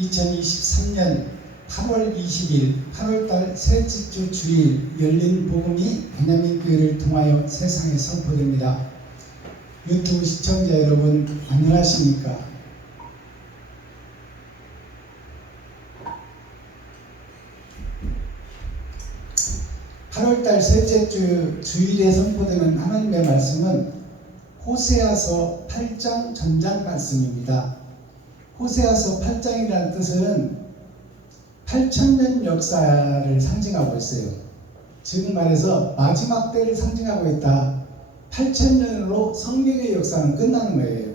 2023년 8월 20일 8월달 셋째 주 주일 열린 복음이 베냐민 교회를 통하여 세상에 선포됩니다. 유튜브 시청자 여러분 안녕하십니까? (8월달) 셋째 주 주일에 선포되는 하나님의 말씀은 호세아서 8장 전장 말씀입니다. 호세아서 8장이라는 뜻은 8,000년 역사를 상징하고 있어요. 즉 말해서 마지막 때를 상징하고 있다. 8,000년으로 성경의 역사는 끝나는 거예요.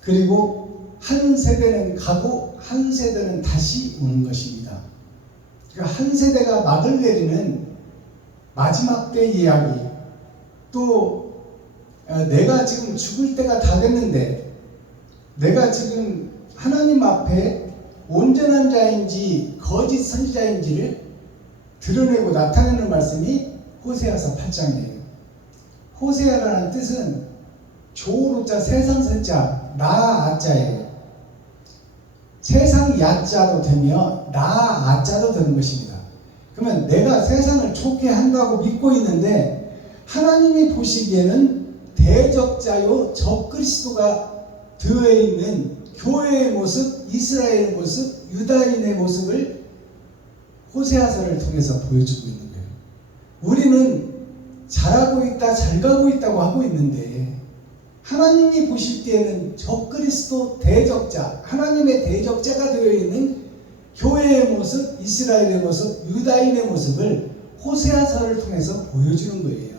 그리고 한 세대는 가고 한 세대는 다시 오는 것입니다. 그러니까 한 세대가 막을 내리는 마지막 때 이야기, 또 내가 지금 죽을 때가 다 됐는데 내가 지금 하나님 앞에 온전한 자인지 거짓 선지자인지를 드러내고 나타내는 말씀이 호세아서 8장이에요. 호세아라는 뜻은 조루자 세상 선자 나 아자예요. 세상 야자도 되며 나 아자도 되는 것입니다. 그러면 내가 세상을 좋게 한다고 믿고 있는데 하나님이 보시기에는 대적자요 적그리스도가 되어 있는 교회의 모습, 이스라엘의 모습, 유다인의 모습을 호세아서를 통해서 보여주고 있는 거예요. 우리는 잘하고 있다, 잘 가고 있다고 하고 있는데 하나님이 보실 때에는 적그리스도 대적자, 하나님의 대적자가 되어 있는 교회의 모습, 이스라엘의 모습, 유다인의 모습을 호세아서를 통해서 보여주는 거예요.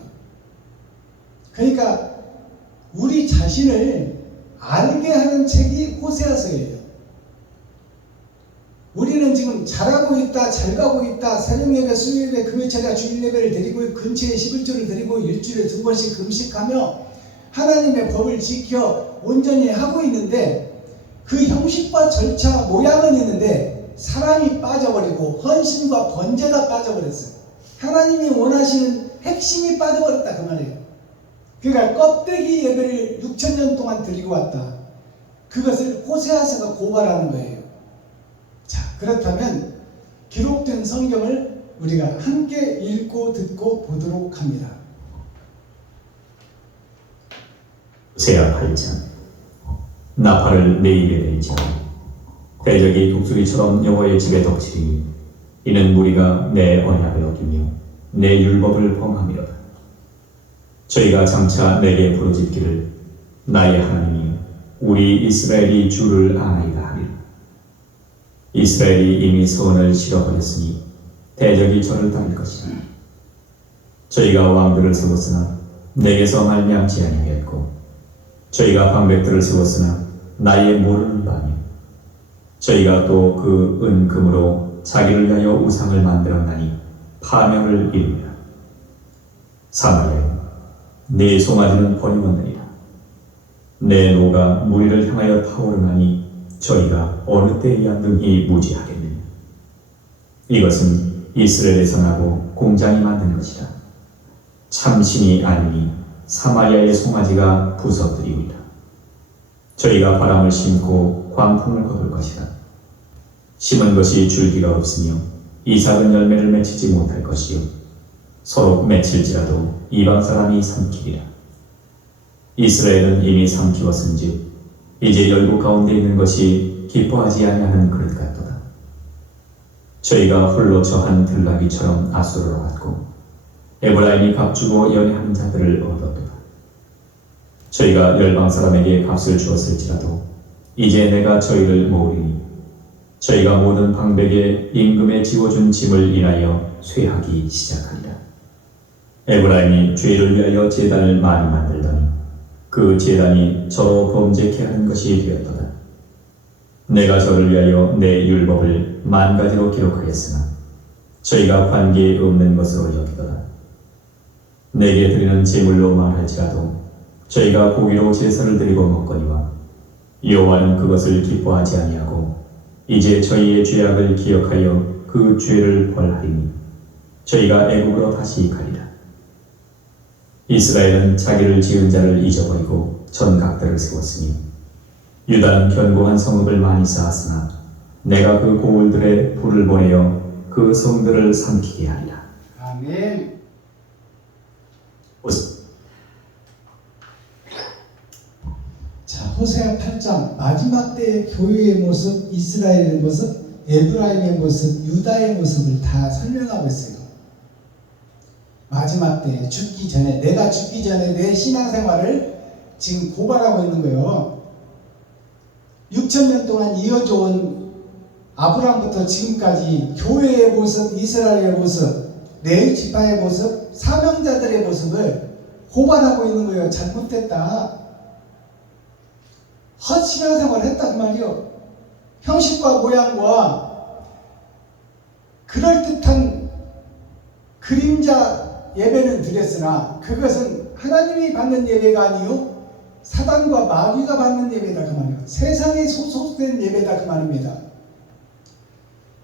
그러니까 우리 자신을 알게 하는 책이 호세아서예요. 우리는 지금 잘하고 있다, 잘 가고 있다, 새벽예배, 수요예배, 금요일차례, 주일예배를 드리고 근처에 11조를 드리고 일주일에 2번씩 금식하며 하나님의 법을 지켜 온전히 하고 있는데 그 형식과 절차, 모양은 있는데 사람이 빠져버리고 헌신과 번제가 빠져버렸어요. 하나님이 원하시는 핵심이 빠져버렸다 그 말이에요. 그러니까 껍데기 예배를 6,000년 동안 드리고 왔다. 그것을 호세아서가 고발하는 거예요. 자, 그렇다면 기록된 성경을 우리가 함께 읽고 듣고 보도록 합니다. 호세아 8장. 나팔을 내 입에 댈지어다. 대적이 독수리처럼 여호와의 집에 덮치리니 이는 무리가 내 언약을 어기며 내 율법을 범함이로다. 저희가 장차 내게 부르짖기를 나의 하나님이여 우리 이스라엘이 주를 아나이다 하리라. 이스라엘이 이미 선을 실어버렸으니 대적이 저를 따를 것이다. 저희가 왕들을 세웠으나 내게서 말미암지 아니하였고 저희가 방백들을 세웠으나 나의 모르는 바며 저희가 또 그 은금으로 자기를 위하여 우상을 만들었나니 파멸을 이루리라. 사마리아여 네 송아지는 버림받으리라. 내 노가 무리를 향하여 타오르나니 저희가 어느 때에야 능히 무지하겠느냐. 이것은 이스라엘에서 나고 공장이 만든 것이라. 참신이 아니니 사마리아의 송아지가 부서뜨리우리라. 저희가 바람을 심고 광풍을 거둘 것이라. 심은 것이 줄기가 없으며 이삭은 열매를 맺히지 못할 것이요 서로 맺힐지라도 이방 사람이 삼키리라. 이스라엘은 이미 삼키었은즉 이제 열국 가운데 있는 것이 기뻐하지 아니하는 그릇 같도다. 저희가 홀로 처한 들나귀처럼 아수르로 갔고 에브라임이 값주고 연애하는 자들을 얻었도다. 저희가 열방 사람에게 값을 주었을지라도 이제 내가 저희를 모으리니 저희가 모든 방백에 임금에 지워준 짐을 인하여 쇠하기 시작하리라. 에브라임이 죄를 위하여 제단을 많이 만들더니 그 제단이 저로 범죄케 하는 것이 되었도다. 내가 저를 위하여 내 율법을 10,000가지로 기록하였으나 저희가 관계 없는 것으로 여기도다. 내게 드리는 제물로 말할지라도 저희가 고기로 제사를 드리고 먹거니와 여호와는 그것을 기뻐하지 아니하고 이제 저희의 죄악을 기억하여 그 죄를 벌하리니 저희가 애국으로 다시 가리라. 이스라엘은 자기를 지은 자를 잊어버리고 전각들을 세웠으니 유다는 견고한 성읍을 많이 쌓았으나 내가 그 고을들의 불을 보내어 그 성들을 삼키게 하리라. 아멘. 자, 호세아 8장 마지막 때의 교회의 모습, 이스라엘의 모습, 에브라임의 모습, 유다의 모습을 다 설명하고 있어요. 마지막 때 죽기 전에, 내가 죽기 전에 내 신앙생활을 지금 고발하고 있는 거예요. 6,000년 동안 이어져 온 아브라함부터 지금까지 교회의 모습, 이스라엘의 모습, 레위 지파의 모습, 사명자들의 모습을 고발하고 있는 거예요. 잘못됐다. 헛신앙생활을 했다 그 말이요. 형식과 모양과 그럴듯한 그림자 예배는 드렸으나 그것은 하나님이 받는 예배가 아니요 사단과 마귀가 받는 예배다 그 말이에요. 세상에 소속된 예배다 그 말입니다.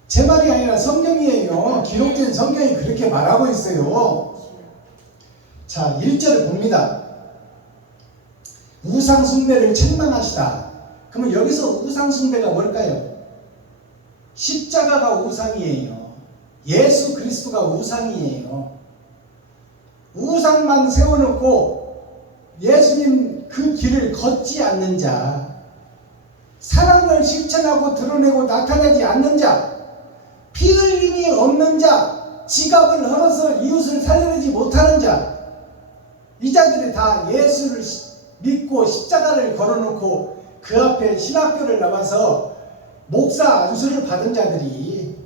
제 말이 아니라 성경이에요. 기록된 성경이 그렇게 말하고 있어요. 자, 1절을 봅니다. 우상 숭배를 책망하시다. 그러면 여기서 우상 숭배가 뭘까요? 십자가가 우상이에요. 예수 그리스도가 우상이에요. 우상만 세워놓고 예수님 그 길을 걷지 않는 자, 사랑을 실천하고 드러내고 나타내지 않는 자, 피 흘림이 없는 자, 지갑을 헐어서 이웃을 살려내지 못하는 자, 이 자들이 다 예수를 믿고 십자가를 걸어놓고 그 앞에 신학교를 나와서 목사 안수를 받은 자들이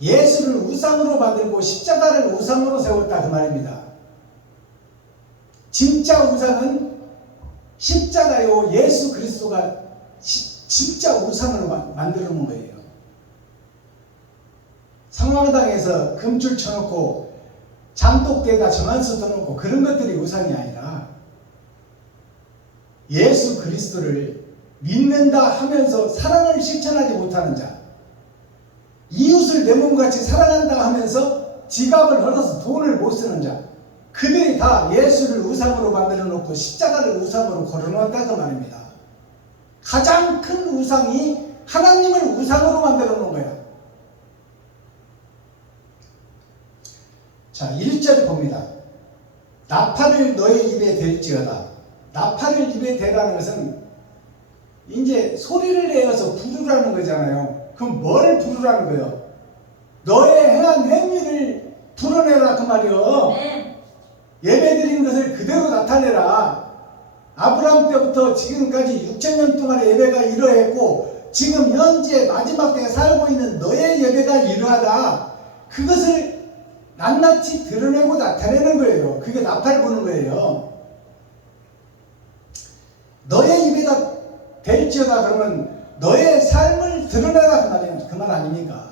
예수를 우상으로 만들고 십자가를 우상으로 세웠다 그 말입니다. 진짜 우상은 십자가요 예수 그리스도가 진짜 우상으로 만들어 놓은 거예요. 성황당에서 금줄 쳐놓고 장독대에다 정한수 떠놓고 그런 것들이 우상이 아니라 예수 그리스도를 믿는다 하면서 사랑을 실천하지 못하는 자, 이웃을 내 몸같이 사랑한다 하면서 지갑을 헐어서 돈을 못 쓰는 자, 그들이 다 예수를 우상으로 만들어 놓고 십자가를 우상으로 걸어놓았다 그 말입니다. 가장 큰 우상이 하나님을 우상으로 만들어 놓은 거야. 자, 1절 봅니다. 나팔을 너의 입에 댈지어다. 나팔을 입에 대라는 것은 이제 소리를 내어서 부르라는 거잖아요. 그럼 뭘 부르라는 거예요? 너의 행한 행위를 드러내라 그 말이요. 네. 예배드리는 것을 그대로 나타내라. 아브라함 때부터 지금까지 6,000년 동안의 예배가 이러했고 지금 현재 마지막 때에 살고 있는 너의 예배가 이러하다. 그것을 낱낱이 드러내고 나타내는 거예요. 그게 나팔 부는 거예요. 너의 입에다 댈지어다 그러면 너의 삶을 드러내라 그 말이에요. 그 말 아닙니까?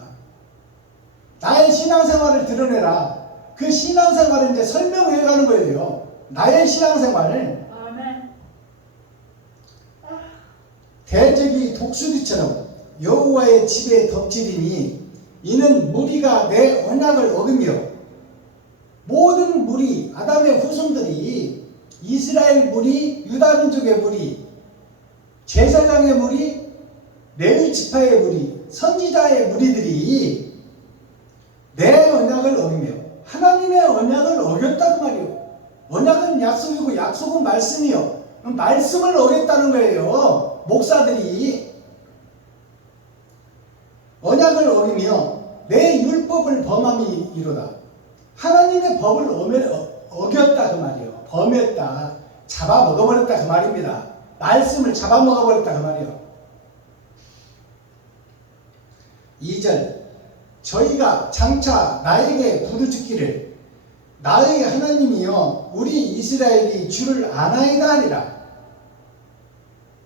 나의 신앙생활을 드러내라. 그 신앙생활을 이제 설명해 가는 거예요. 나의 신앙생활을 아멘. 대적이 독수리처럼 여호와의 집에 덮치리니 이는 무리가 내 언약을 어기며 모든 무리 아담의 후손들이 이스라엘 무리 유다 민족의 무리 제사장의 무리 레위 지파의 무리 선지자의 무리들이 내 언약을 어기며 하나님의 언약을 어겼단 말이에요. 언약은 약속이고 약속은 말씀이요. 말씀을 어겼다는 거예요. 목사들이 언약을 어기며 내 율법을 범함이 이로다. 하나님의 법을 어겼다 그 말이에요. 범했다. 잡아먹어버렸다 그 말입니다. 말씀을 잡아먹어버렸다 그 말이에요. 2절 저희가 장차 나에게 부르짖기를 나의 하나님이여 우리 이스라엘이 주를 아나이다 하니라.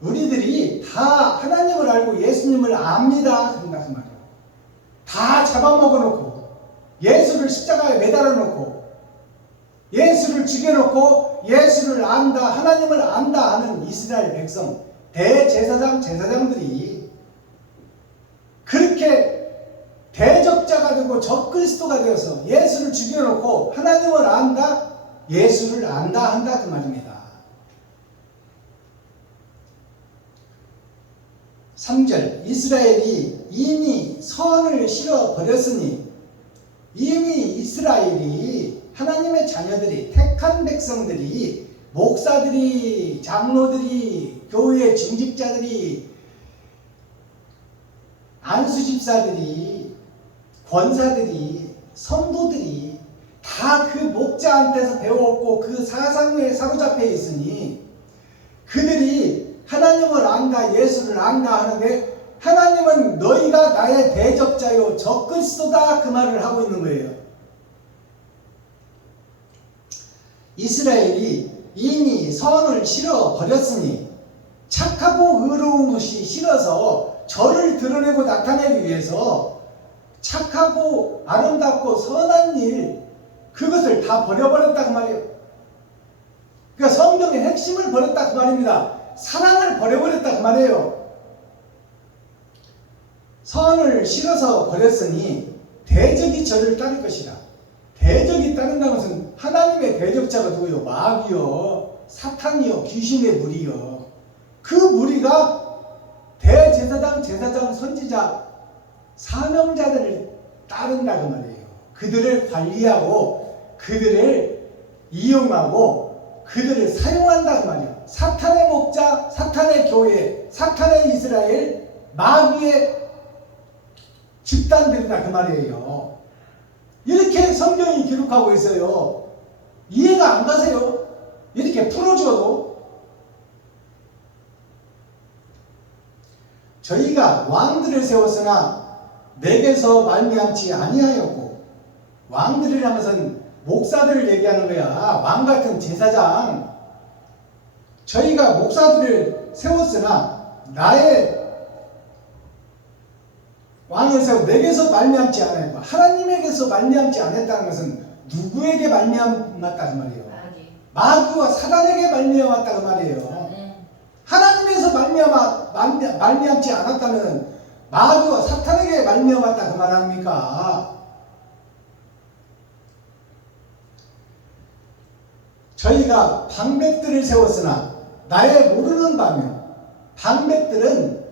우리들이 다 하나님을 알고 예수님을 압니다. 그런다 그 말이에요. 다 잡아먹어놓고 예수를 십자가에 매달아놓고 예수를 죽여놓고 예수를 안다 하나님을 안다 하는 이스라엘 백성 대제사장 제사장들이 그렇게 대적자가 되고 적그리스도가 되어서 예수를 죽여놓고 하나님을 안다 예수를 안다 한다 그 말입니다. 3절 이스라엘이 이미 선을 실어 버렸으니, 이미 이스라엘이 하나님의 자녀들이, 택한 백성들이, 목사들이, 장로들이, 교회 중직자들이, 안수집사들이, 권사들이, 성도들이 다 그 목자한테서 배웠고 그 사상에 사로잡혀 있으니, 그들이 하나님을 안다, 예수를 안다 하는데, 하나님은 너희가 나의 대적자요 적그리스도다, 그 말을 하고 있는 거예요. 이스라엘이 이미 선을 실어 버렸으니, 착하고 의로운 것이 싫어서 저를 드러내고 나타내기 위해서 착하고 아름답고 선한 일, 그것을 다 버려버렸다 그 말이에요. 그러니까 성경의 핵심을 버렸다 그 말입니다. 사랑을 버려버렸다 그 말이에요. 선을 실어서 버렸으니 대적이 저를 따를 것이라. 대적이 따른다는 것은 하나님의 대적자가 누구요? 마귀요, 사탄이요, 귀신의 무리요. 그 무리가 대제사장, 제사장, 선지자, 사명자들을 따른다 그 말이에요. 그들을 관리하고 그들을 이용하고 그들을 사용한다 그 말이에요. 사탄의 목자, 사탄의 교회, 사탄의 이스라엘, 마귀의 집단들이다 그 말이에요. 이렇게 성경이 기록하고 있어요. 이해가 안 가세요? 이렇게 풀어줘도. 저희가 왕들을 세웠으나 내게서 말미암지 아니하였고, 왕들이라는 것은 목사들을 얘기하는 거야. 왕 같은 제사장. 저희가 목사들을 세웠으나 나의 왕을 세워 내게서 말미암지 않았고, 하나님에게서 말미암지 않았다는 것은 누구에게 말미암았다 그 말이에요? 마귀와 사단에게 말미암았다 그 말이에요. 하나님에서 말미암지 않았다면 마귀와 사탄에게 말미암았다 그 말 아닙니까? 저희가 방백들을 세웠으나 나의 모르는 바며, 방백들은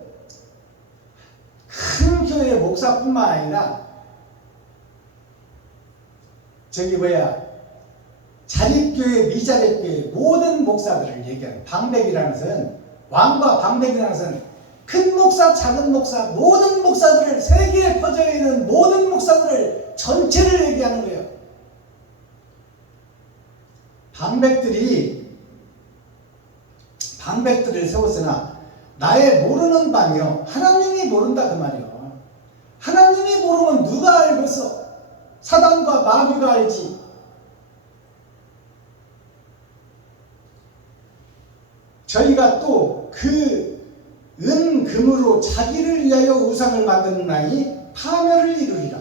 큰 교회 목사뿐만 아니라 자립교회, 미자립교회 모든 목사들을 얘기하는, 방백이라는 것은, 왕과 방백이라는 것은 큰 목사, 작은 목사, 모든 목사들을, 세계에 퍼져 있는 모든 목사들을 전체를 얘기하는 거예요. 방백들을 세웠으나 나의 모르는 바며, 하나님이 모른다 그 말이요. 하나님이 모르면 누가 알겠어? 사단과 마귀가 알지. 저희가 또 그 금으로 자기를 위하여 우상을 만드느니 파멸을 이루리라.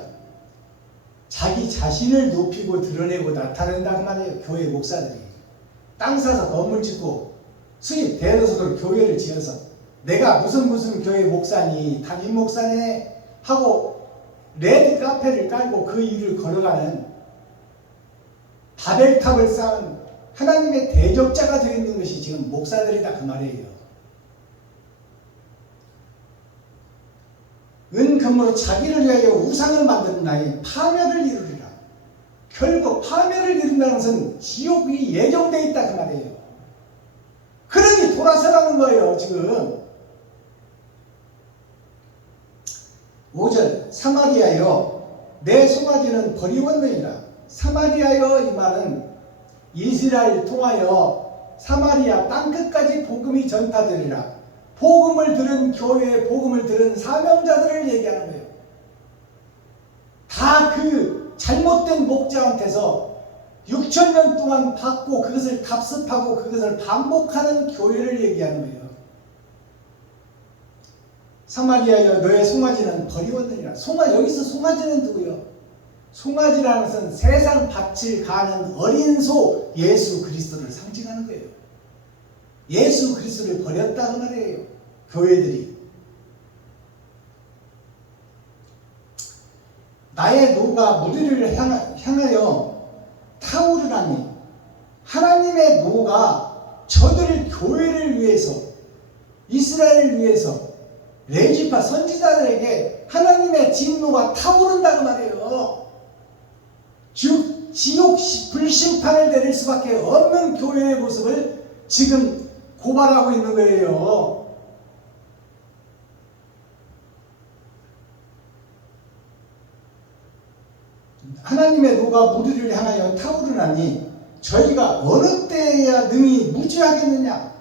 자기 자신을 높이고 드러내고 나타낸다 그 말이에요. 교회 목사들이 땅 사서 건물 짓고 수입 대여서도 교회를 지어서 내가 무슨 교회 목사니, 담임 목사네 하고 레드 카페를 깔고 그 일을 걸어가는, 바벨탑을 쌓은 하나님의 대적자가 되어 있는 것이 지금 목사들이다 그 말이에요. 은금으로 자기를 위하여 우상을 만드는 나이 파멸을 이루리라. 결국 파멸을 이룬다는 것은 지옥이 예정되어 있다 그 말이에요. 그러니 돌아서라는 거예요. 지금 5절 사마리아여 내 송아지는 버리웠느니라. 사마리아여 이 말은 이스라엘 통하여 사마리아 땅끝까지 복음이 전파되리라. 복음을 들은 교회, 복음을 들은 사명자들을 얘기하는 거예요. 다 그 잘못된 목자한테서 6,000년 동안 받고 그것을 답습하고 그것을 반복하는 교회를 얘기하는 거예요. 사마리아여 너의 송아지는 버리웠느니라. 여기서 송아지는 누구요? 송아지라는 것은 세상 밭을 가는 어린 소 예수 그리스도를 상징하는 거예요. 예수 그리스도를 버렸다는 말이에요. 교회들이. 나의 노가 무리를 향하여 타오르라니, 하나님의 노가 저들을 교회를 위해서, 이스라엘을 위해서, 레위지파 선지자들에게 하나님의 진노가 타오른다고 말이에요. 즉 지옥 불심판을 내릴 수밖에 없는 교회의 모습을 지금 고발하고 있는 거예요. 하나님의 노가 무리를 향하여 타오르나니 저희가 어느 때에야 능히 무죄하겠느냐?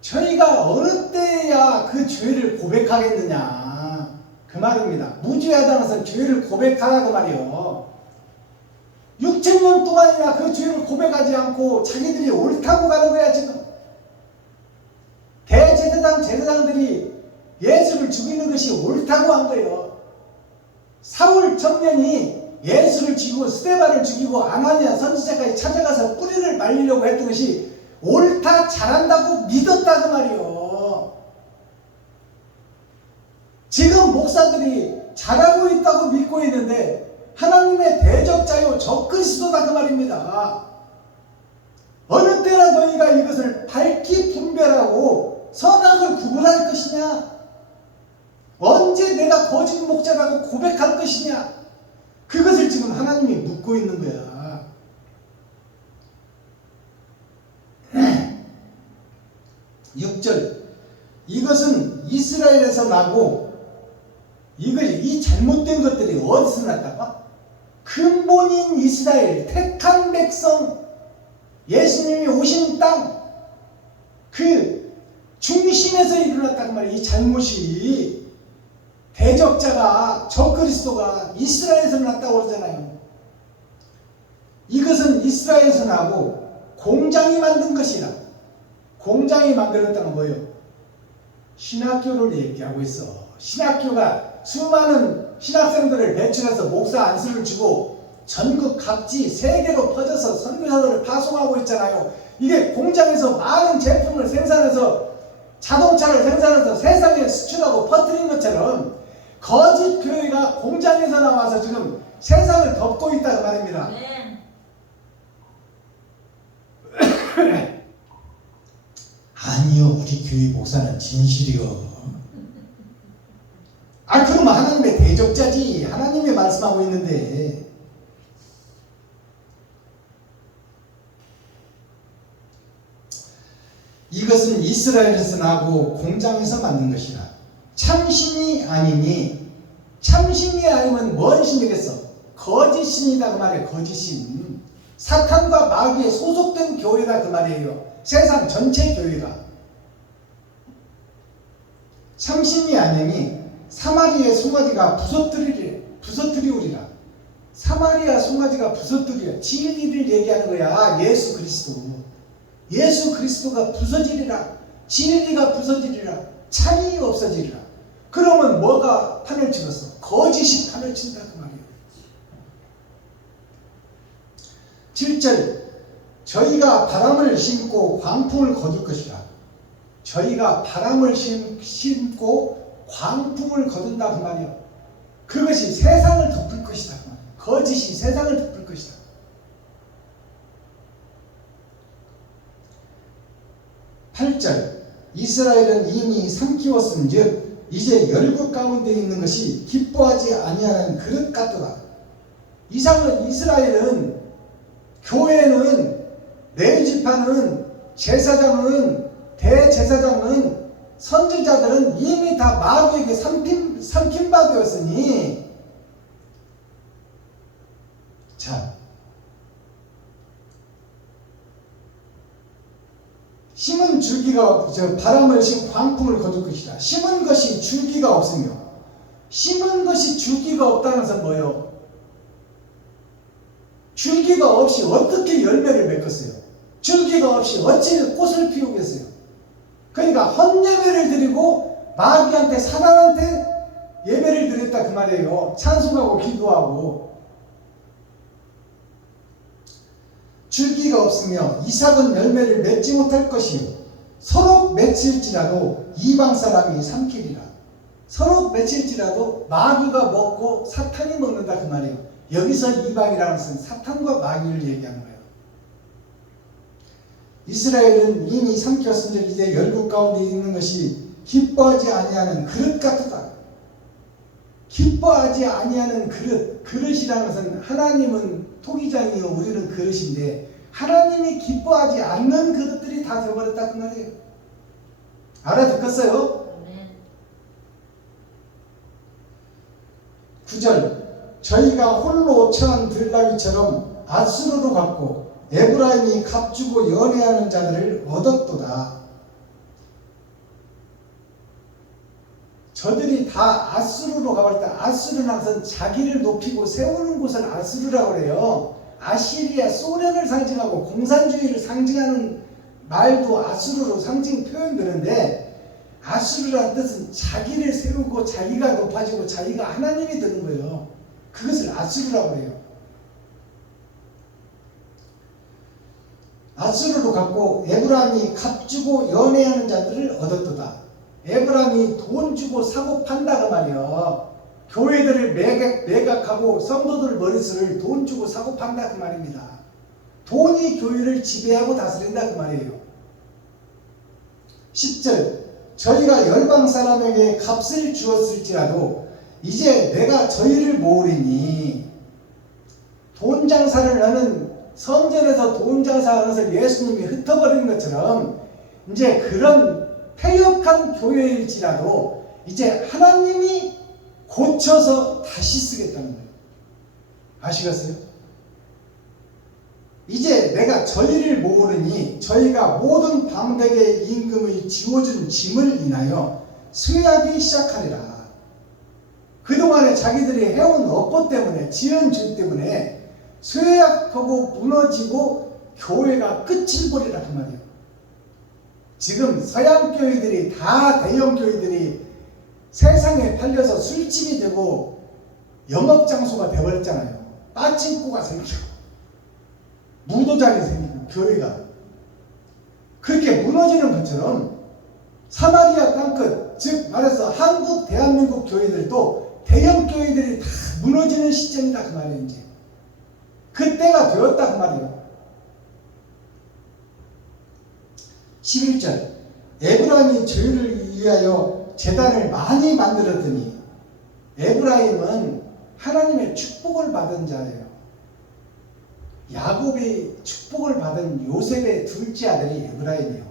저희가 어느 때에야 그 죄를 고백하겠느냐? 그 말입니다. 무죄하다는 것은 죄를 고백하라고 말이요. 6,000년 동안이나 그 죄를 고백하지 않고 자기들이 옳다고 가는 거야 지금. 대제사장 제사장들이 예수를 죽이는 것이 옳다고 한 거예요. 사울 청년이 예수를 죽이고 스데반을 죽이고 아나니아 선지자까지 찾아가서 뿌리를 말리려고 했던 것이 옳다 잘한다고 믿었다고 말이요. 지금 목사들이 잘하고 있다고 믿고 있는데 하나님의 대적자요 적그리스도다 그 말입니다. 어느 때나 너희가 이것을 밝히 분별하고 선악을 구분할 것이냐? 언제 내가 거짓 목자라고 고백할 것이냐? 그것을 지금 하나님이 묻고 있는 거야. 6절 이것은 이스라엘에서 나고 이 잘못된 것들이 어디서 났다고? 근본인 이스라엘 택한 백성 예수님이 오신 땅 그 중심에서 일어났단 말이에요. 이 잘못이 대적자가 적그리스도가 이스라엘에서 났다고 그러잖아요. 이것은 이스라엘에서 나고 공장이 만든 것이라. 공장이 만들었다는 건 뭐예요? 신학교를 얘기하고 있어. 신학교가 수많은 신학생들을 배출해서 목사 안수를 주고 전국 각지 세계로 퍼져서 선교사들을 파송하고 있잖아요. 이게 공장에서 많은 제품을 생산해서 자동차를 생산해서 세상에 수출하고 퍼뜨린 것처럼 거짓 교회가 공장에서 나와서 지금 세상을 덮고 있다는 말입니다. 아니요, 우리 교회 목사는 진실이요. 그럼 하나님의 대적자지. 하나님이 말씀하고 있는데. 이것은 이스라엘에서 나고 공장에서 만든 것이라. 참신이 아니니, 참신이 아니면 뭔 신이겠어? 거짓신이다 그 말이에요. 거짓신. 사탄과 마귀에 소속된 교회다 그 말이에요. 세상 전체 교회가. 참신이 아니니 사마리아의 송아지가 부서뜨리우리라. 사마리아 송아지가 부서뜨리라. 진리를 얘기하는 거야. 예수 그리스도. 예수 그리스도가 부서지리라. 진리가 부서지리라. 참이 없어지리라. 그러면 뭐가 판을 찍었어? 거짓이 판을 친다 그 말이에요. 7절 저희가 바람을 심고 광풍을 거둘 것이라. 저희가 바람을 심고 광풍을 거둔다 그 말이에요. 그것이 세상을 덮을 것이다 그 말이에요. 거짓이 세상을 덮을 것이다. 8절 이스라엘은 이미 삼키웠은즉 이제 열국 가운데 있는 것이 기뻐하지 아니하는 그릇 같도다. 이상은 이스라엘은 교회는 레위지파는 제사장은 대제사장은 선지자들은 이미 다 마귀에게 삼킨 바 되었으니 자 심은 줄기가 바람을 심고 광풍을 거둘 것이다. 심은 것이 줄기가 없으며 심은 것이 줄기가 없다는 것은 뭐예요? 줄기가 없이 어떻게 열매를 맺겠어요? 줄기가 없이 어찌 꽃을 피우겠어요? 그러니까 헛예배를 드리고 마귀한테 사단한테 예배를 드렸다 그 말이에요. 찬송하고 기도하고. 줄기가 없으며 이삭은 열매를 맺지 못할 것이요 서로 맺힐지라도 이방 사람이 삼키리라. 서로 맺힐지라도 마귀가 먹고 사탄이 먹는다 그 말이에요. 여기서 이방이라는 것은 사탄과 마귀를 얘기하는 거예요. 이스라엘은 이미 삼켰은즉 이제 열국 가운데 있는 것이 기뻐하지 아니하는 그릇 같도다. 기뻐하지 아니하는 그릇이라는 것은 하나님은 토기장이요 우리는 그릇인데 하나님이 기뻐하지 않는 그릇들이 다 되어버렸다 그 말이에요. 알아듣겠어요? 9절 저희가 홀로 처한 들나귀처럼 아수르로 갔고 에브라임이 값주고 연애하는 자들을 얻었도다. 저들이 다 아수르로 가버렸다. 아수르는 항상 자기를 높이고 세우는 곳을 아수르라고 그래요. 아시리아 소련을 상징하고 공산주의를 상징하는 말도 아수르로 상징 표현되는데 아수르라는 뜻은 자기를 세우고 자기가 높아지고 자기가 하나님이 되는 거예요. 그것을 아수르라고 해요. 아수르로 갔고 에브라임이 값주고 연애하는 자들을 얻었도다. 에브라임이 돈 주고 사고 판다가 말이요. 교회들을 매각하고 성도들 머릿수를 돈 주고 사고 판다 그 말입니다. 돈이 교회를 지배하고 다스린다 그 말이에요. 10절 저희가 열방 사람에게 값을 주었을지라도 이제 내가 저희를 모으리니 돈 장사를 하는 성전에서 돈 장사하는 것을 예수님이 흩어버리는 것처럼 이제 그런 폐역한 교회일지라도 이제 하나님이 고쳐서 다시 쓰겠다는 거예요. 아시겠어요? 이제 내가 저희를 모으느니 저희가 모든 방백의 임금의 지워준 짐을 인하여 쇠하기 시작하리라. 그동안에 자기들이 해온 업보 때문에 지은 죄 때문에 쇠약하고 무너지고 교회가 끝을 보리라 그 말이에요. 지금 서양 교회들이 다 대형 교회들이 세상에 팔려서 술집이 되고 영업장소가 되어버렸잖아요. 빠친코가 생기고 무도장이 생기고 교회가 그렇게 무너지는 것처럼 사마리아 땅끝 즉 말해서 한국 대한민국 교회들도 대형 교회들이 다 무너지는 시점이다 그 말이에요. 이제 그때가 되었다 그 말이에요. 11절 에브라임이 저희를 위하여 제단을 많이 만들었더니 에브라임은 하나님의 축복을 받은 자예요. 야곱이 축복을 받은 요셉의 둘째 아들이 에브라임이에요.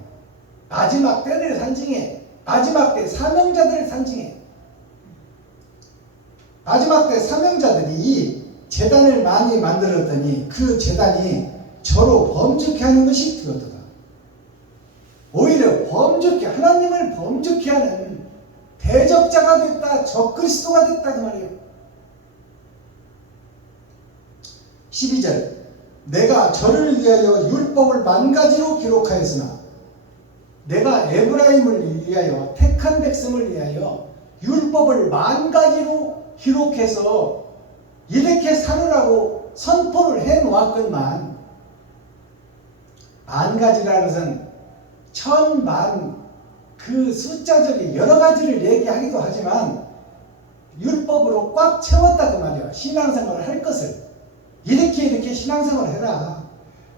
마지막 때를 상징해. 마지막 때 사명자들을 상징해. 마지막 때 사명자들이 제단을 많이 만들었더니 그 제단이 저로 범죄케 하는 것이 되었도다. 오히려 범죄케 하나님을 범죄케 하는 대적자가 됐다. 적그리스도가 됐다 그 말이에요. 12절 내가 저를 위하여 율법을 만가지로 기록하였으나 내가 에브라임을 위하여 택한 백성을 위하여 율법을 만가지로 기록해서 이렇게 살으라고 선포를 해놓았건만 만가지라는 것은 천만 그 숫자적인 여러 가지를 얘기하기도 하지만 율법으로 꽉 채웠다 그 말이에요. 신앙생활을 할 것을 이렇게 신앙생활을 해라.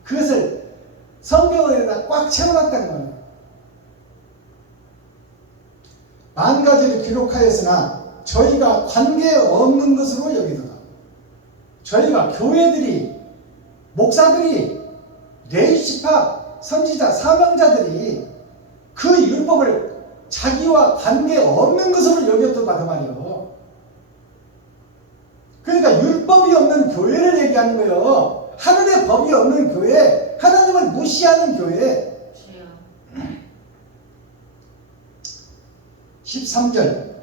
그것을 성경에다 꽉 채워놨다는 거예요. 만 가지를 기록하였으나 저희가 관계없는 것으로 여기도다. 저희가 교회들이 목사들이 레이시파 선지자 사명자들이 그 율법을 자기와 관계없는 것으로 여겼다 그 말이에요. 그러니까 율법이 없는 교회를 얘기하는 거예요. 하늘의 법이 없는 교회, 하나님을 무시하는 교회. 13절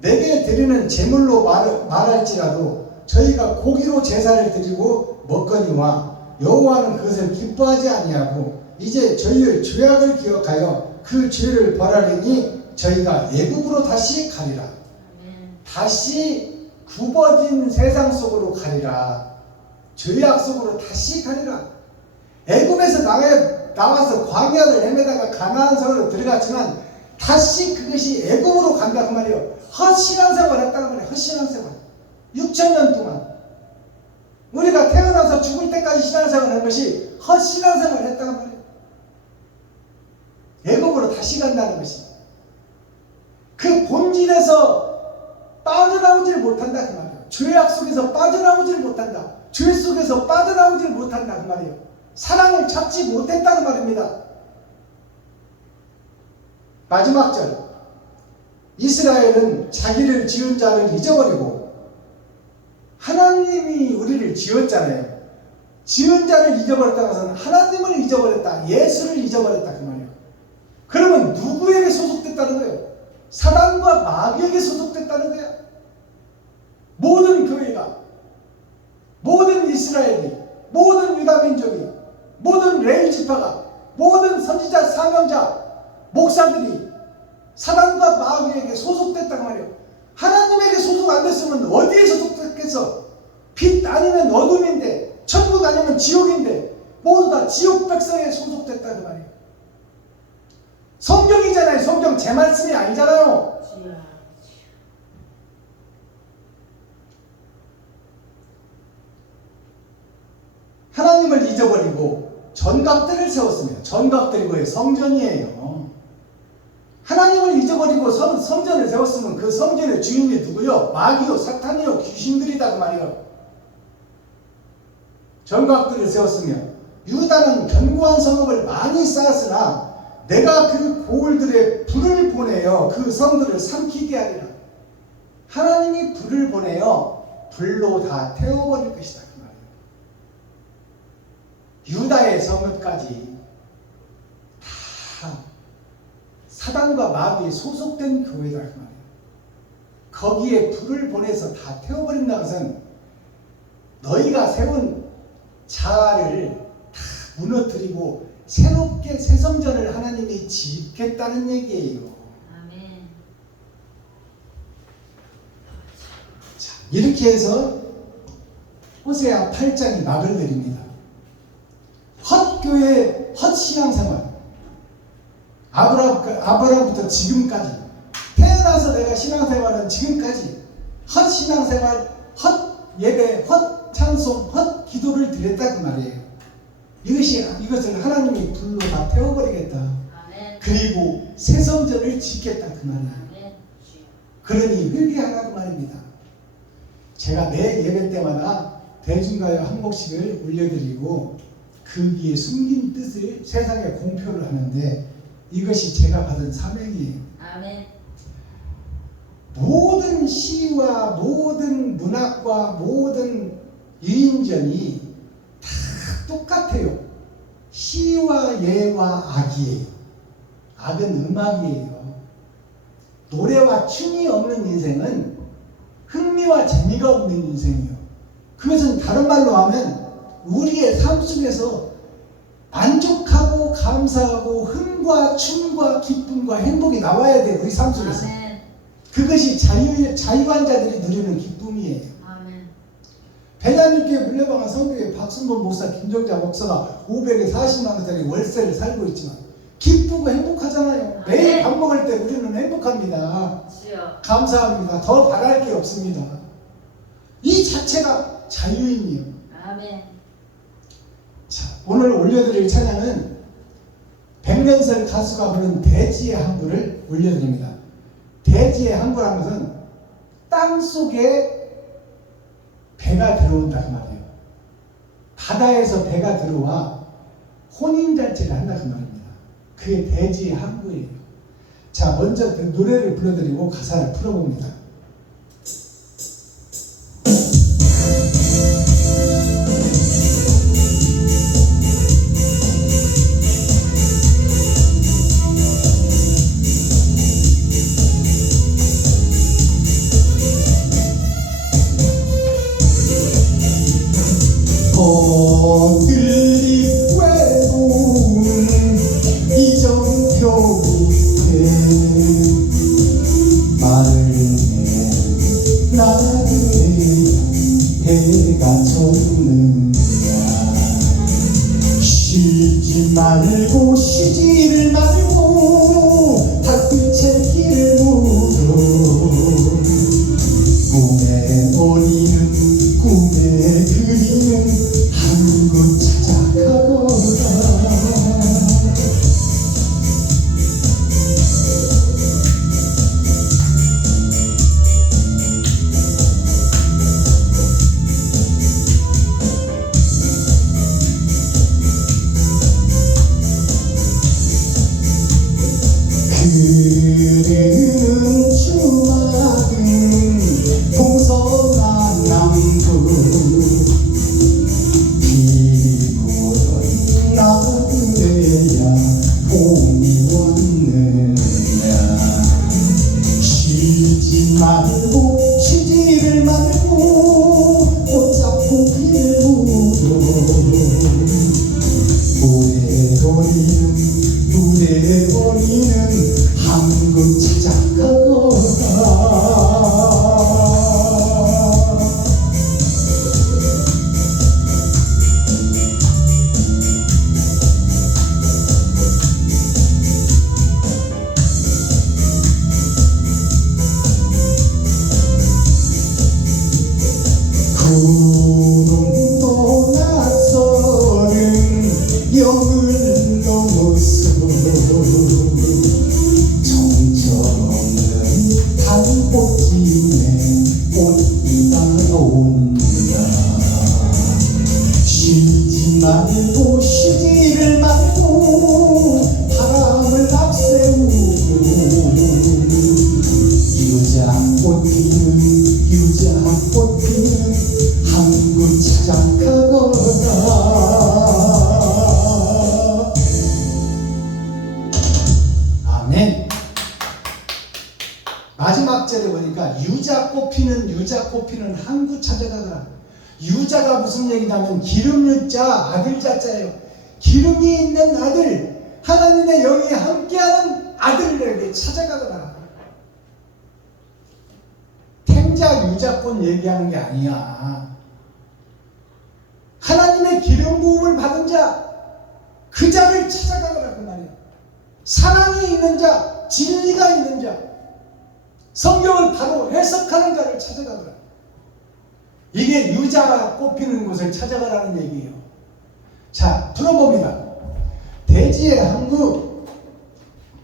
내게 드리는 제물로 말할지라도 저희가 고기로 제사를 드리고 먹거니와 여호와는 그것을 기뻐하지 아니하고 이제 저희의 죄악을 기억하여 그 죄를 벌하리니 저희가 애굽으로 다시 가리라. 다시 굽어진 세상 속으로 가리라. 죄악 속으로 다시 가리라. 애굽에서 나와서 광야를 헤매다가 가나안 성으로 들어갔지만 다시 그것이 애굽으로 간다 그 말이에요. 헛신앙생활 했다고 말이에요. 헛신앙생활 6,000년 동안 우리가 태어나서 죽을 때까지 신앙생활 한 것이 헛신앙생활 했다고 말이에요. 애굽으로 다시 간다는 것이. 그 본질에서 빠져나오질 못한다 그 말이에요. 죄악 속에서 빠져나오질 못한다. 죄 속에서 빠져나오질 못한다 그 말이에요. 사랑을 찾지 못했다는 말입니다. 마지막 절, 이스라엘은 자기를 지은 자를 잊어버리고, 하나님이 우리를 지었잖아요. 지은 자를 잊어버렸다는 것은 하나님을 잊어버렸다, 예수를 잊어버렸다 그 말이에요. 그러면 누구에게 소속됐다는 거예요? 사단과 마귀에게 소속됐다는 거예요. 모든 교회가, 모든 이스라엘이, 모든 유다 민족이, 모든 레위 지파가, 모든 선지자, 사명자, 목사들이 사단과 마귀에게 소속됐다고 말이에요. 하나님에게 소속 안 됐으면 어디에 소속됐겠어? 빛 아니면 어둠인데, 천국 아니면 지옥인데, 모두 다 지옥 백성에 소속됐다고 말이에요. 성경이잖아요. 성경 제 말씀이 아니잖아요. 하나님을 잊어버리고 전각들을 세웠으며, 전각들이 뭐예요? 성전이에요. 하나님을 잊어버리고 성전을 세웠으면 그 성전의 주인이 누구요? 마귀요, 사탄이요, 귀신들이다 그 말이요. 전각들을 세웠으며, 유다는 견고한 성읍을 많이 쌓았으나 내가 그 고을들의 불을 보내어 그 성들을 삼키게 하리라. 하나님이 불을 보내어 불로 다 태워버릴 것이다 그 말이에요. 유다의 성읍까지 다 사단과 마귀에 소속된 교회다 그 말이에요. 거기에 불을 보내서 다 태워버린다는 것은 너희가 세운 자아를 다 무너뜨리고 새롭게 새 성전을 하나님이 짓겠다는 얘기예요. 아멘. 자, 이렇게 해서 호세아 8장이 막을 내립니다. 헛교회, 헛신앙생활, 아브라함부터 지금까지, 태어나서 내가 신앙생활은 지금까지 헛신앙생활, 헛예배, 헛찬송, 헛기도를 드렸다 그 말이에요. 이것을 하나님이 불로 다 태워버리겠다. 아멘. 그리고 새 성전을 짓겠다 그 말이에요. 아멘. 그러니 회개하라고 말입니다. 제가 매 예배 때마다 대중가요 한 곡씩을 올려드리고 그 위에 숨긴 뜻을 세상에 공표를 하는데, 이것이 제가 받은 사명이에요. 아멘. 모든 시와 모든 문학과 모든 유인전이 다 똑같아요. 시와 예와 악이에요. 악은 음악이에요. 노래와 춤이 없는 인생은 흥미와 재미가 없는 인생이에요. 그것은 다른 말로 하면 우리의 삶 속에서 만족하고 감사하고 흥과 춤과 기쁨과 행복이 나와야 돼요. 우리 삶 속에서. 아멘. 그것이 자유환자들이 누리는 기쁨이에요. 아멘. 배단일교회 물레방아 성교회 박순범 목사, 김정자 목사가 540만 원짜리 월세를 살고 있지만 기쁘고 행복하잖아요. 매일 밥 먹을 때 우리는 행복합니다. 주여. 감사합니다. 더 바랄 게 없습니다. 이 자체가 자유인이에요. 아멘. 자, 오늘 올려드릴 찬양은 백년설 가수가 부른 대지의 항구를 올려드립니다. 대지의 항구라는 것은 땅 속에 배가 들어온다 그 말이에요. 바다에서 배가 들어와 혼인잔치를 한다 그 말입니다. 그게 대지의 항구예요. 자, 먼저 그 노래를 불러드리고 가사를 풀어봅니다. 들이 외로운 이정표 밑에 마르네 나그네 해가 졌느냐. 쉬지 말고 쉬지를 말고 달빛에 길을 물어. 꿈에 어리는 꿈에 그리는 한 곳 찾아가거라. 구름도 낯설은 영을 넘어서 정처없는 단꽃잎에 꽃이 나온다. 쉬지 말고 쉬지를 말고 바람을 앞세우고 유자꽃 피는 한국 찾아가거라. 아멘. 마지막 절에 보니까 유자꽃 피는 한국 찾아가거라. 유자가 무슨 얘기냐면 기름 유자, 아들 자자예요. 기름이 있는 아들, 하나님의 영이 함께하는 아들에게 찾아가거라. 탱자 유자꽃 얘기하는 게 아니야. 하나님의 기름 부음을 받은 자, 그 자를 찾아가거라 그 말이야. 사랑이 있는 자, 진리가 있는 자, 성경을 바로 해석하는 자를 찾아가거라. 이게 유자가 꽃피는 곳을 찾아가라는 얘기예요. 자, 들어봅니다. 대지의 항구,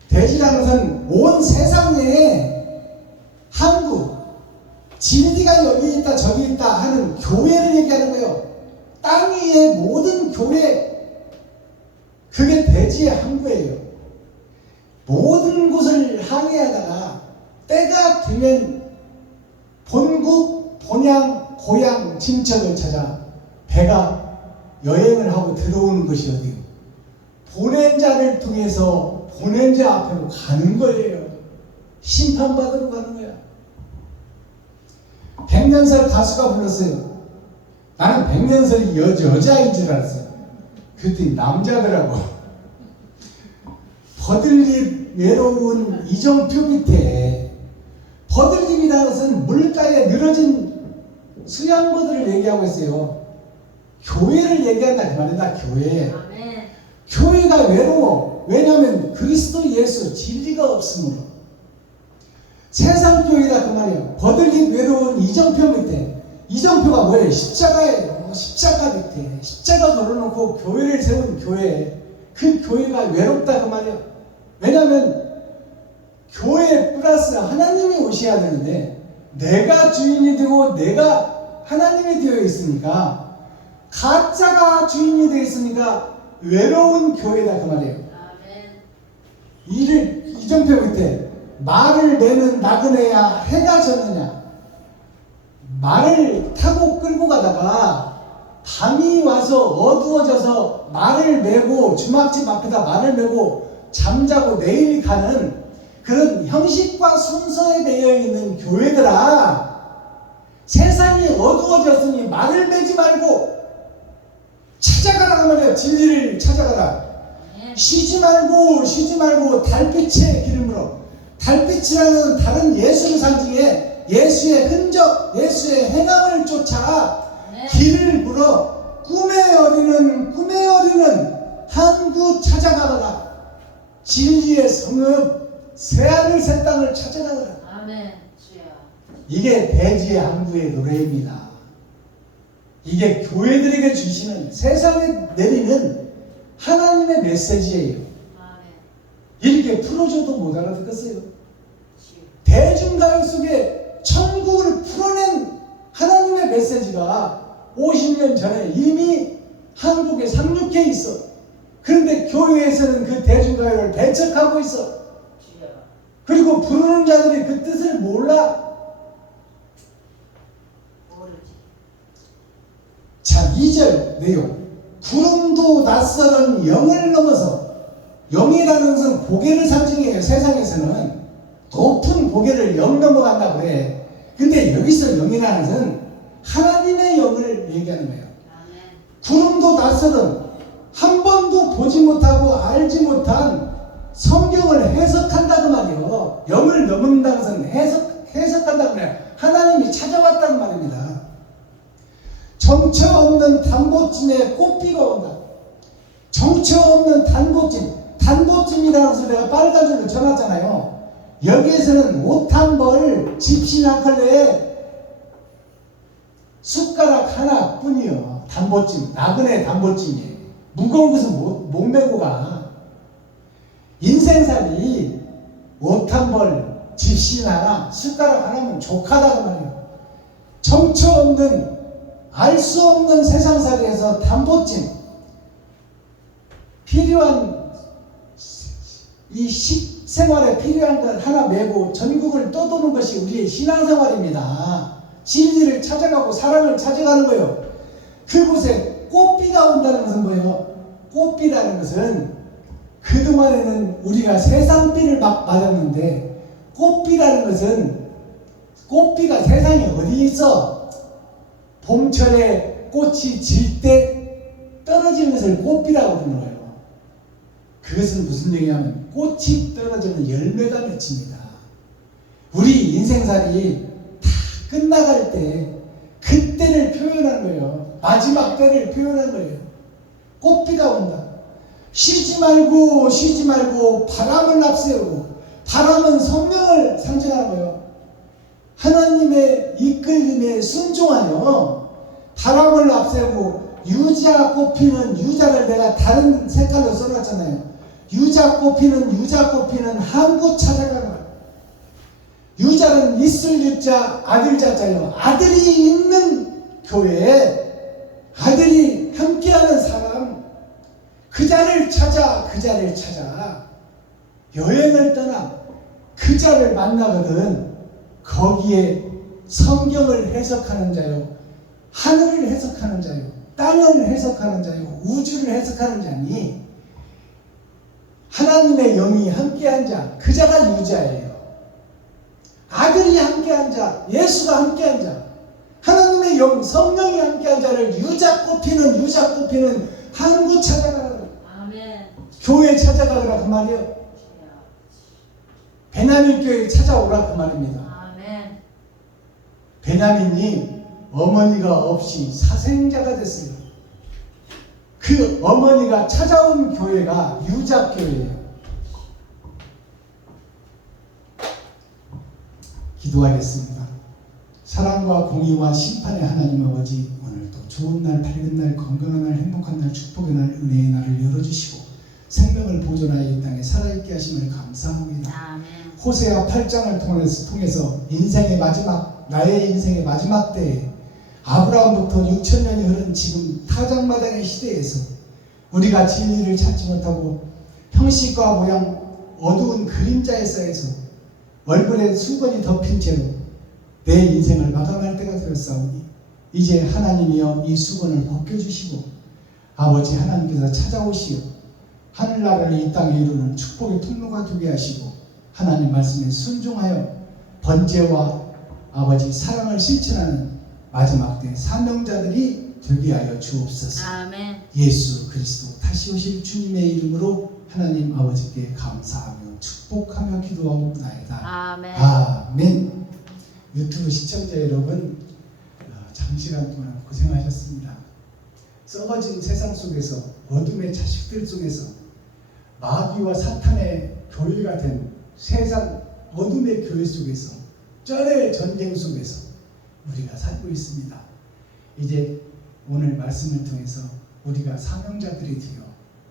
대지라는 것은 온 세상에 항구, 진리가 여기 있다 저기 있다 하는 교회를 얘기하는 거예요. 땅 위의 모든 교회, 그게 대지의 항구예요. 모든 곳을 항해하다가 때가 되면 본국, 본향, 고향, 친척을 찾아 배가 여행을 하고 들어오는 것이 어디요? 보낸 자를 통해서 보낸 자 앞으로 가는 거예요. 심판받으러 가는 거야. 백년설 가수가 불렀어요. 나는 백년설이 여자인 줄 알았어요. 그랬더니 남자더라고. 버들잎 외로운 이정표 밑에, 버들잎이라는 것은 물가에 늘어진 수양버들을 얘기하고 있어요. 교회를 얘기한다 그 말이다. 교회. 아멘. 교회가 외로워. 왜냐하면 그리스도 예수 진리가 없으므로. 세상 교회다 그 말이에요. 버들잎 외로운 이정표 밑에. 이정표가 뭐예요? 십자가예요. 십자가 밑에 십자가 걸어놓고 교회를 세운 교회. 그 교회가 외롭다 그 말이에요. 왜냐하면 교회 플러스 하나님이 오셔야 되는데 내가 주인이 되고 내가 하나님이 되어 있으니까, 가짜가 주인이 되어 있으니까 외로운 교회다 그 말이에요. 아멘. 이정표 밑에 말을 매는 나그네야 해가 졌느냐. 말을 타고 끌고 가다가 밤이 와서 어두워져서 말을 메고 주막집 앞에다 말을 메고 잠자고 내일 가는 그런 형식과 순서에 되어 있는 교회들아, 세상이 어두워졌으니 말을 매지 말고 찾아가라 말이야. 진리를 찾아가라. 쉬지 말고 달빛의 기름으로, 달빛이라는 다른 예수를 상징해 예수의 흔적, 예수의 행함을 쫓아 길을 물어 꿈에 어리는 항구 찾아가거라. 진리의 성읍 새하늘 새 땅을 찾아가거라. 아멘. 주여. 이게 대지의 항구의 노래입니다. 이게 교회들에게 주시는, 세상에 내리는 하나님의 메시지예요. 아멘. 이렇게 풀어줘도 못 알아듣겠어요. 주여. 대중가요 속에 천국을 풀어낸 하나님의 메시지가 50년 전에 이미 한국에 상륙해 있어. 그런데 교회에서는 그 대중가요를 배척하고 있어. 주여. 그리고 부르는 자들이 그 뜻을 몰라. 모르지. 자, 2절 내용. 구름도 낯설은 영을 넘어서, 영이라는 것은 고개를 상징해요. 세상에서는 높은 고개를 영 넘어간다고 그래. 근데 여기서 영이라는 것은 하나님의 영을 얘기하는 거예요. 아멘. 구름도 낯설은, 한 번도 보지 못하고 알지 못한 성경을 해석한다고 말이에요. 영을 넘는다는 것은 해석한다고 그래요. 하나님이 찾아왔다는 말입니다. 정처 없는 단보찜에 꽃비가 온다. 정처 없는 단보찜. 단보찜이라는 것을 내가 빨간 줄로 전했잖아요. 여기에서는 옷 한 벌, 집신 한 컬레에 숟가락 하나뿐이요. 담보찜, 나그네 담보찜이에요. 무거운 것은 못 메고 가. 인생살이 옷 한 벌, 집신 하나, 숟가락 하나면 족하다고 말이에요. 정처 없는, 알 수 없는 세상살이에서 담보찜, 필요한 이 식생활에 필요한 것 하나 메고 전국을 떠도는 것이 우리의 신앙생활입니다. 진리를 찾아가고 사랑을 찾아가는 거예요. 그곳에 꽃비가 온다는 것은 뭐예요? 꽃비라는 것은 그동안에는 우리가 세상비를 막 맞았는데, 꽃비라는 것은, 꽃비가 세상에 어디 있어? 봄철에 꽃이 질 때 떨어지는 것을 꽃비라고 부르는 거예요. 그것은 무슨 얘기냐면 꽃이 떨어지면 열매가 맺힙니다. 우리 인생살이 다 끝나갈 때 그때를 표현한 거예요. 마지막 때를 표현한 거예요. 꽃비가 온다. 쉬지 말고 바람을 앞세우고, 바람은 성령을 상징하는 거예요. 하나님의 이끌림에 순종하여 바람을 앞세우고, 유자 꽃피는, 유자를 내가 다른 색깔로 써놨잖아요. 유자 꽃피는 항구 찾아가는 거예요. 유자는 있을 유자, 아들 자자예요. 아들이 있는 교회에, 아들이 함께하는 사람, 그 자를 찾아 여행을 떠나 그 자를 만나거든. 거기에 성경을 해석하는 자요, 하늘을 해석하는 자요, 땅을 해석하는 자요, 우주를 해석하는 자니, 하나님의 영이 함께한 자, 그 자가 유자예요. 아들이 함께한 자, 예수가 함께한 자, 하나님의 영, 성령이 함께한 자를 유자 꽃피는 항구 찾아가라. 아멘. 교회 찾아가라 그 말이에요. 베냐민 교회 찾아오라 그 말입니다. 아멘. 베냐민이 어머니가 없이 사생자가 됐어요. 그 어머니가 찾아온 교회가 유자교회예요. 기도하겠습니다. 사랑과 공의와 심판의 하나님 아버지, 오늘도 좋은 날, 밝은 날, 건강한 날, 행복한 날, 축복의 날, 은혜의 날을 열어주시고 생명을 보존하여 이 땅에 살아있게 하심을 감사합니다. 아멘. 호세아 8장을 통해서 인생의 마지막, 나의 인생의 마지막 때에 아브라함부터 6,000년이 흐른 지금 타작마당의 시대에서 우리가 진리를 찾지 못하고 형식과 모양, 어두운 그림자에 쌓여서 얼굴에 수건이 덮인 채로 내 인생을 마감할 때가 되었사오니, 이제 하나님이여 이 수건을 벗겨주시고 아버지 하나님께서 찾아오시어 하늘나라를 이 땅에 이루는 축복의 통로가 되게 하시고, 하나님 말씀에 순종하여 번제와 아버지 사랑을 실천하는 마지막 때 사명자들이 되게 하여 주옵소서. 아멘. 예수 그리스도 다시 오실 주님의 이름으로 하나님 아버지께 감사하며 축복하며 기도하옵나이다. 아멘. 아멘. 유튜브 시청자 여러분, 장시간 동안 고생하셨습니다. 썩어진 세상 속에서, 어둠의 자식들 속에서, 마귀와 사탄의 교회가 된 세상 어둠의 교회 속에서, 쩔의 전쟁 속에서 우리가 살고 있습니다. 이제 오늘 말씀을 통해서 우리가 사명자들이 되어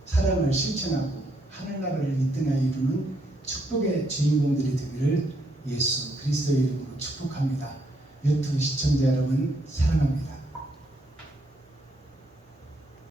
사랑을 실천하고 하늘나라를 이 땅에 이루는 축복의 주인공들이 되기를 예수 그리스도의 이름으로 축복합니다. 유튜브 시청자 여러분 사랑합니다.